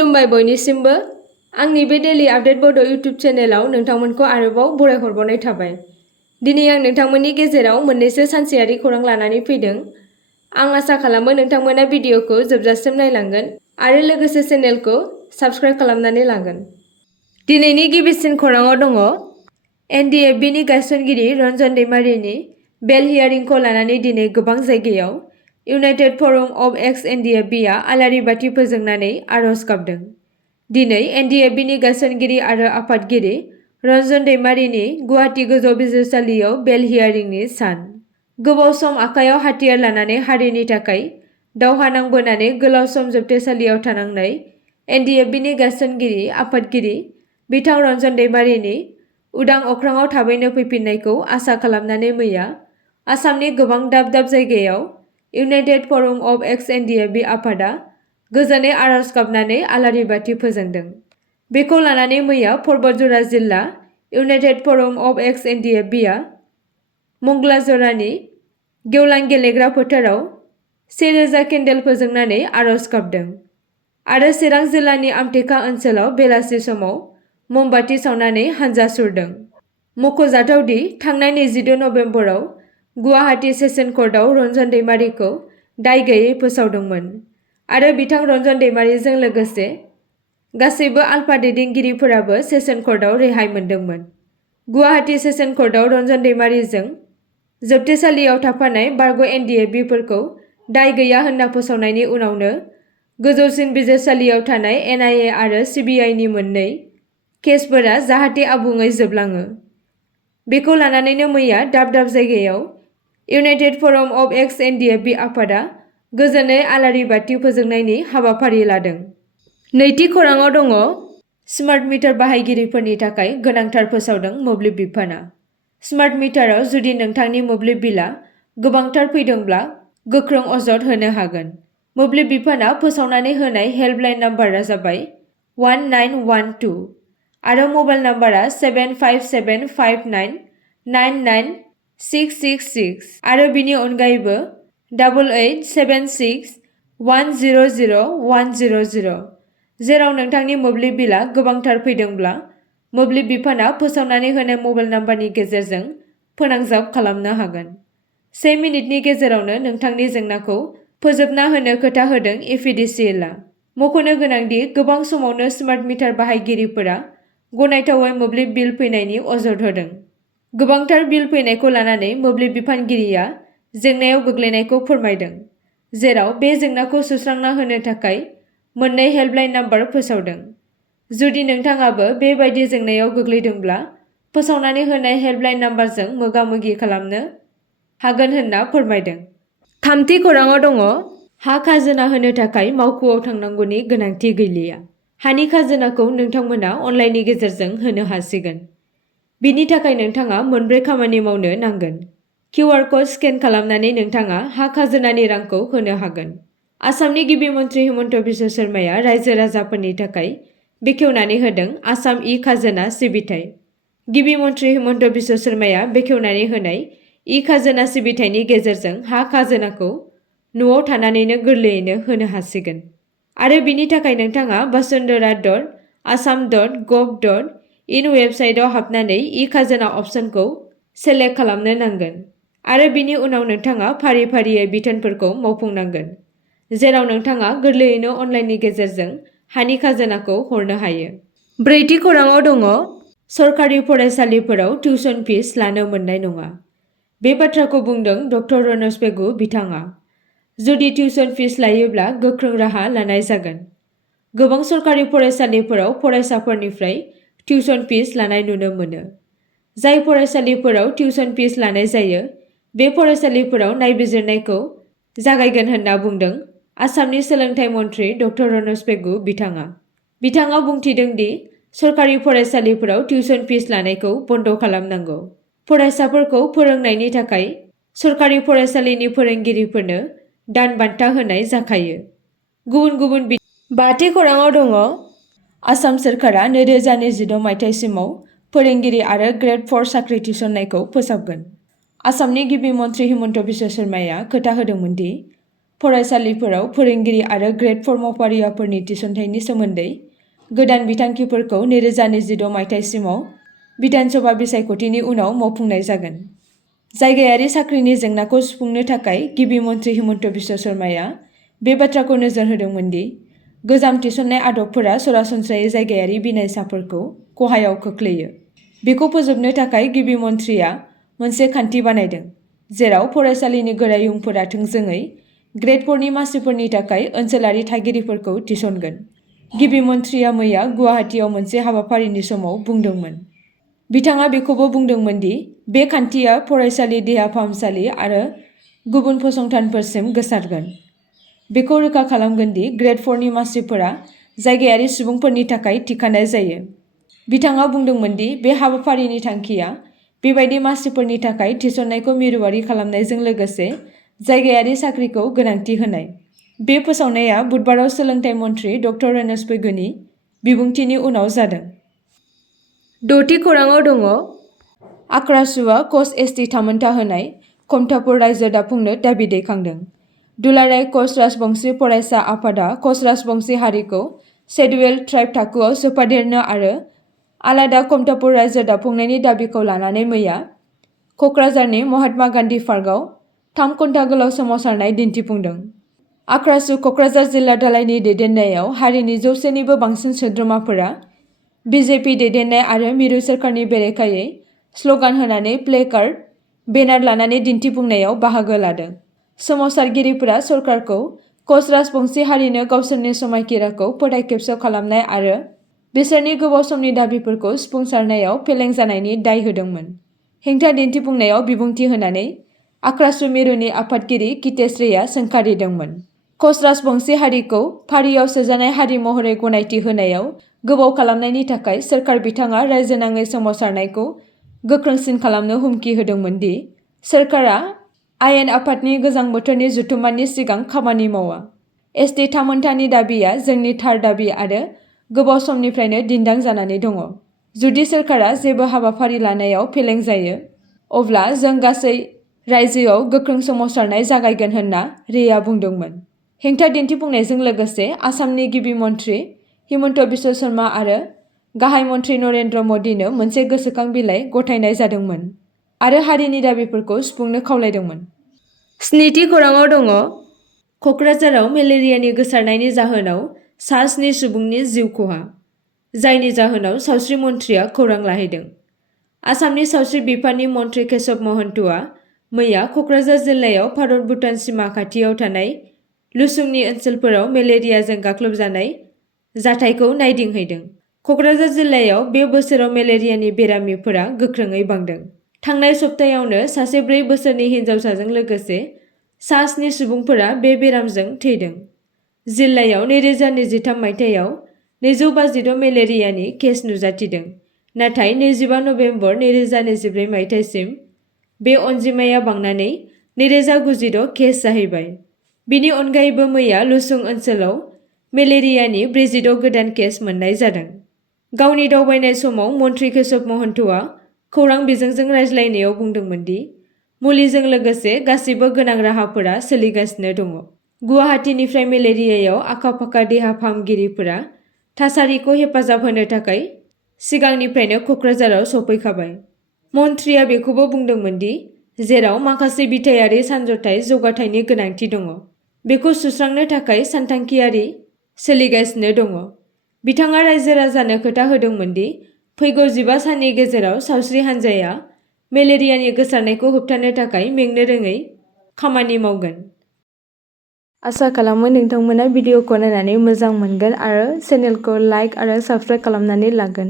खुलुमबाय बयनिसिमबो आंनि बे डेली आपडेट बड' इउट्युब चेनेलाव नोंथांमोनखौ आरोबाव बरायहरबावनाय थाबाय। दिनै आं नोंथांमोननि गेजेराव मोननैसो सानसेयारि खौरां लानानै फैदों। आं आसा खालामो नोंथांमोना भिडिअखौ जोबजासिम नायलांगोन आरो लोगोसे चेनेलखौ साबस्क्राइब खालामनानै लागोन। दिनैनि गिबिसिन खौराङाव दङ एनडिएफबिनि गायसनगिरि रनजन दैमारिनि बेल हियारिंखौ लानानै दिनै गोबां जायगायाव इउनाइटेड फराम अफ एक्स एनडिएफबिआ आलारि बाथि फोजोंनानै आरज गाबदों। दिनै एनडिएफबिनि गायसनगिरि आरो आफादगिरि रनजन दैमारिनि गुवाहाटी गोजौ बिजिरसालियाव बेल हियारिंनि सान। गोबाव सम आखायाव हाथियार लानानै हारिनि थाखाय दावहा नांबोनानै गोलाव सम जोबथेसालियाव थानांनाय एनडिएफबिनि गायसनगिरि आफादगिरि बिथां रनजन दैमारिनि उदां अख्राङाव थाबैनो फैफिननायखौ आसा खालामनानै मैया आसामनि गोबां दाब दाब जायगायाव इउनाइटेड फराम अफ एक्स एनडिएफबि आफादा गोजोनै आरज गाबनानै आलारि बाथि फोजोंदों। बेखौ लानानै मैया परबतजरा जिल्ला इउनाइटेड फराम अफ एक्स एनडिएफबिआ मंगलाजरानि गेवलां गेलेग्रा फोथाराव 1000 केन्डेल फोजोंनानै आरज गाबदों आरो चिरां जिल्लानि आमटेका ओनसोलाव बेलासि समाव ममबाति सावनानै हानजा सुरदों। मख'जाथावदि थांनाय 22 नबेम्बराव गुवाहाटी सेसन कर्टआव रनजन दैमारिखौ दाय गैयै फोसावदोंमोन आरो बिथां रनजन दैमारिजों लोगोसे गासैबो आल्फा दैदेनगिरिफोराबो सेसन कर्टआव रेहाय मोनदोंमोन। गुवाहाटी सेसन कर्टआव रनजन दैमारिजों जोबथेसालियाव थाफानाय बारग' एनडिएफबिफोरखौ दाय गैया होनना फोसावनायनि उनावनो गोजौसिन बिजिरसालियाव थानाय एनआइए आरो सिबिआइनि मोननै केसफोरा जाहाथे आबुङै जोबलाङो। बेखौ लानानैनो मैया दाब दाब जायगायाव इउनाइटेड फराम अफ एक्स एनडिएफबि आफादा गोजोनै आलारि बाथि फोजोंनायनि हाबाफारि लादों। नैथि खौराङाव दङ स्मार्ट मिटार बाहायगिरिफोरनि थाखाय गोनांथार फोसावदों मोब्लिब बिफाना। स्मार्ट मिटाराव जुदि नोंथांनि मोब्लिब बिलआ गोबांथार फैदोंब्ला गोख्रों अजद होनो हागोन। मोब्लिब बिफाना फोसावनानै होनाय हेल्पलाइन नाम्बारा जाबाय 1912 आरो मबाइल नाम्बारा 7575999666 आरो बिनि अनगायैबो 8876100100 जेराव नोंथांनि मोब्लिब बिलआ गोबांथार फैदोंब्ला मोब्लिब बिफाना फोसावनानै होनाय मबाइल नाम्बारनि गेजेरजों फोनांजाब खालामनो हागोन। 1 मिनिटनि गेजेरावनो नोंथांनि जेंनाखौ फोजोबना होनो खोथा होदों एफिडिसिएलआ। मख'नो गोनांदि गोबां समावनो स्मार्ट मिटार बाहायगिरिफोरा गनायथावै मोब्लिब बिल फैनायनि अजद होदों। गोबांथार बिल फैनायखौ लानानै मोब्लिब बिफानगिरिया जेंनायाव गोग्लैनायखौ फोरमायदों, जेराव बे जेंनाखौ सुस्रांना होनो थाखाय मोननै हेल्पलाइन नाम्बार फोसावदों। जुदि नोंथाङाबो बेबायदि जेंनायाव गोग्लैदोंब्ला फोसावनानै होनाय हेल्पलाइन नाम्बारजों मोगा-मोगि खालामनो हागोन होनना फोरमायदों। थामथि खौराङाव दङ हा खाजोना होनो थाखाय मावख'आव थांनांगौनि गोनांथि गैलिया। हानि खाजोनाखौ नोंथांमोना अनलाइननि गेजेरजों होनो हासिगोन। बिनि थाखाय नोंथाङा मोनब्रै खामानि मावनो नांगोन। QR क'ड स्केन खालामनानै नोंथाङा हा खाजोनानि रांखौ होनो हागोन। आसामनि गिबि मन्थ्रि हिमन्त बिश्व शर्माया रायजो राजाफोरनि थाखाय बेखेवनानै होदों आसाम खाजोना सिबिथाइ। गिबि मन्थ्रि हिमन्त बिश्व शर्माया बेखेवनानै होनाय खाजोना सिबिथायनि गेजेरजों हा खाजोनाखौ न'आव थानानैनो गोरलैयैनो होनो हासिगोन आरो बिनि थाखाय नोंथाङा basundhara.assam.gov.in वेबसाइटआव हाबनानै खाजोना अपसनखौ सेलेक्ट खालामनो नांगोन आरो बिनि उनाव नोंथाङा फारि फारियै बिथोनफोरखौ मावफुंनांगोन, जेराव नोंथाङा गोरलैयैनो अनलाइननि गेजेरजों हानि खाजोनाखौ हरनो हायो। ब्रैथि खौराङाव दङ सरकारि फरायसालिफोराव टिउसन फिस लानो मोननाय नङा। बे बाथ्राखौ बुंदों डक्टर रनज पेगु बिथाङा। जुदि टिउसन फिस लायोब्ला गोख्रों राहा लानाय जागोन। गोबां सरकारि फरायसालिफोराव फरायसाफोरनिफ्राय टिउसन फिस लानाय नुनो मोनो। जाय फरायसालिफोराव टिउसन फिस लानाय जायो बे फरायसालिफोराव नायबिजिरनायखौ जागायगोन होनना बुंदों आसामनि सोलोंथाइ मन्थ्रि डक्टर रनज पेगु बिथाङा। बिथाङा बुंथिदों दि सरकारि फरायसालिफोराव टिउसन फिस लानायखौ बन्द खालामनांगौ। फरायसाफोरखौ फोरोंनायनि थाखाय सरकारि फरायसालिनि फोरोंगिरिफोरनो दान बान्था होनाय जाखायो। गुबुन गुबुन बाथि खौराङाव दङ आसाम सोरखारा 2026 मायथाइसिमाव फोरोंगिरि आरो ग्रेड 4 साख्रि थिसननायखौ फोसाबगोन। आसामनि गिबि मन्थ्रि हिमन्त बिश्व शर्माया खोथा होदोंमोन दि फरायसालिफोराव फोरोंगिरि आरो ग्रेड 4 मावफारियाफोरनि थिसनथाइनि सोमोन्दै गोदान बिथांखिफोरखौ 2022 मायथाइसिमाव बिधानसभा बिसायख'थिनि उनाव मावफुंनाय जागोन। जायगायारि साख्रिनि जेंनाखौ सुफुंनो थाखाय गिबि मन्थ्रि हिमन्त बिश्व शर्माया बे बाथ्राखौ नोजोर होदोंमोन दि गोजाम थिसननाय आदबफोरा सरासनस्रायै जायगायारि बिनायसाफोरखौ खहायाव खोख्लैयो। बेखौ फोजोबनो थाखाय गिबि मन्थ्रिया मोनसे खान्थि बानायदों, जेराव फरायसालिनि गोरायुंफोरा थोंजोङै ग्रेड 4 नि मासिफोरनि थाखाय ओनसोलारि थागिरिफोरखौ थिसनगोन। गिबि मन्थ्रिया मैया गुवाहाटीआव मोनसे हाबाफारिनि समाव बुंदोंमोन। बिथाङा बेखौबो बुंदोंमोन दि बे खान्थिया फरायसालि, देहा फाहामसालि आरो गुबुन फसंथानफोरसिम गोसारगोन। बेखौ रोखा खालामगोन दि ग्रेड 4 नि मासिफोरा जायगायारि सुबुंफोरनि थाखाय थिखानाय जायो। बिथाङा बुंदोंमोन दि बे हाबाफारिनि थांखिया बेबायदि मासिफोरनि थाखाय थिसननायखौ मिरुआरि खालामनायजों लोगोसे जायगायारि साख्रिखौ गोनांथि होनाय। बे फोसावनाया बुधबाराव सोलोंथाइ मन्थ्रि ड रनजन बिबुंथिनि उनाव जादों। द'थि खौराङाव दङ। आक्रासुआ कच एसटि थामोनथा होनाय कमतापुर रायजो दाफुंनो दाबि दैखांदों। दुलाराय कच राजबंशी फरायसा आफादा कच राजबंशी हारिखौ शेड्युल्ड ट्राइब थाखोआव सोफादेरनो आरो आलादा कमतापुर रायजो दाफुंनायनि दाबिखौ लानानै मैया क'क्राझारनि महात्मा गान्धी पार्कआव 3 घन्टा गोलाव सोमावसारनाय दिन्थिफुंदों। आक्रासु क'क्राझार जिल्ला दालायनि दैदेननायाव हारिनि 100 निबो बांसिन सोद्रोमाफोरा बिजेपि दैदेननाय आरो मिरु सोरखारनि बेरेखायै स्ल'गान होनानै प्ले-कार्ड, बेनार लानानै दिन्थिफुंनायाव बाहागो लादों। सोमावसारगिरिफोरा सरकारखौ कच राजबंशी हारिनो गावसोरनि समायखिराखौ फोथायखेबस' खालामनाय आरो बिसोरनि गोबाव समनि दाबिफोरखौ सुफुंसारनायाव फेलें जानायनि दाय होदोंमोन। हेंथा दिन्थिफुंनायाव बिबुंथि होनानै आक्रासु मिरुनि आफादगिरि कितेश्रीया सोंखारिदोंमोन। कच राजबंशी हारिखौ फारियाव सोजानाय हारि महरै गनायथि होनायाव गोबाव खालामनायनि थाखाय सोरखार बिथाङा रायजोनाङै सोमावसारनायखौ गोख्रोंसिन खालामनो हुमखि होदोंमोन दि सोरखारा आयेन आफादनि गोजां बोथोरनि जथुम्मानि सिगां खामानि मावा। एसटि थामोनथानि दाबिया जोंनि थार दाबि आरो गोबाव समनिफ्रायनो दिन्दां जानानै दङ। जुदि सोरखारा जेबो हाबाफारि लानायाव फेलें जायो, अब्ला जों गासै रायजोआव गोख्रों सोमावसारनाय जागायगोन होनना रेआ बुंदोंमोन। हेंथा दिन्थिफुंनायजों लोगोसे आसामनि गिबि मन्थ्रि हिमन्त बिश्व शर्मा आरो गाहाय मन्थ्रि नरेन्द्र मदिनो मोनसे गोसोखां बिलाइ गथायनाय जादोंमोन आरो हारिनि दाबिफोरखौ सुफुंनो खावलायदोंमोन। 7थि खौराङाव दङ। क'क्राझाराव मेलेरियानि गोसारनायनि जाहोनाव सा 7 सुबुंनि जिउ खहा, जायनि जाहोनाव सावस्रि मन्थ्रिया खौरां लाहैदों। आसामनि सावस्रि बिफाननि मन्थ्रि केशव महन्तआ मैया क'क्राझार जिल्लायाव भारत-भुटान सिमा खाथियाव थानाय लुसुंनि ओनसोलफोराव मेलेरियाजों गाग्लोबजानाय जाथायखौ नायदिंहैदों। क'क्राझार जिल्लायाव बे बोसोराव मेलेरियानि बेरामिफोरा गोख्रोङै बांदों। थांनाय सप्तायावनो सासे 4 बोसोरनि हिनजावसाजों लोगोसे सा 7 सुबुंफोरा बे बेरामजों थैदों। जिल्लायाव 2023 मायथाइयाव 256 मेलेरियानि केस नुजाथिदों, नाथाय 25 नबेम्बर 2024 मायथाइसिम बे अनजिमाया बांनानै 2096 केस जाहैबाय। बिनि अनगायैबो मैया लुसुं ओनसोलाव मेलेरियानि 46 गोदान केस मोननाय जादों। गावनि दावबायनाय समाव मन्थ्रि केशव महन्तआ खौरां बिजोंजों रायज्लायनायाव बुंदोंमोन दि मुलिजों लोगोसे गासैबो गोनां राहाफोरा सोलिगासिनो दङ। गुवाहाटीनिफ्राय मेलेरियायाव आखा-फाखा देहा फाहामगिरिफोरा थासारिखौ हेफाजाब होनो थाखाय सिगांनिफ्रायनो क'क्राझाराव सफैखाबाय। मन्थ्रिया बेखौबो बुंदोंमोन दि जेराव माखासे बिथायारि सानज'थाय जौगाथायनि गोनांथि दङ, बेखौ सुस्रांनो थाखाय सानथांखियारि सोलिगासिनो दङ। बिथाङा रायजो-राजानो खोथा होदोंमोन दि फैगौ 15 साननि गेजेराव सावस्रि हान्जाया मेलेरियानि गोसारनायखौ होबथानो थाखाय मेंनो रोङै खामानि मावगोन। आसा खालामो नोंथांमोना भिडिअखौ नायनानै मोजां मोनगोन आरो चेनेलखौ लाइक आरो साबस्क्राइब खालामनानै लागोन।